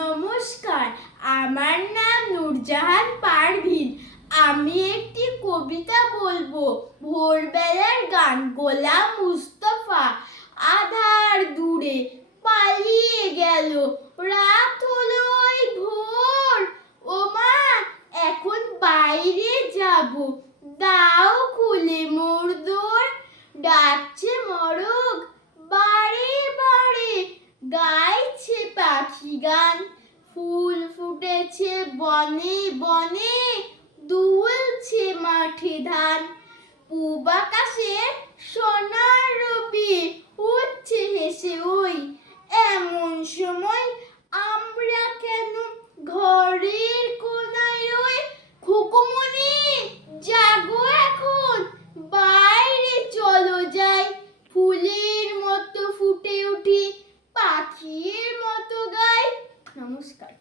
নমস্কার, আমার নাম নূরজাহান পারভীন। আমি একটি কবিতা বলবো। ভোরবেলার গান। গোলাম মুস্তফা। আধার দূরে পালিয়ে গেল, রাত হলো ওই ভোর। ও মা, এখন বাইরে যাব, দাও খুলে মোর দোর। ডাকছে মরগ বারে বারে, গাইছে পাখি গান। ফুল ফুটেছে বনে বনে, দুলছে মাঠে ধান। পূব আকাশে সোনার রবি উঠছে হেসে ওই। এমন সময় আমরা কেন ঘরের কোনায় রই? খুকুমনি, জাগো এখন, বাইরে চলো যাই। ফুলের মতো ফুটে উঠি, পাখির মতো গাই। নমস্কার।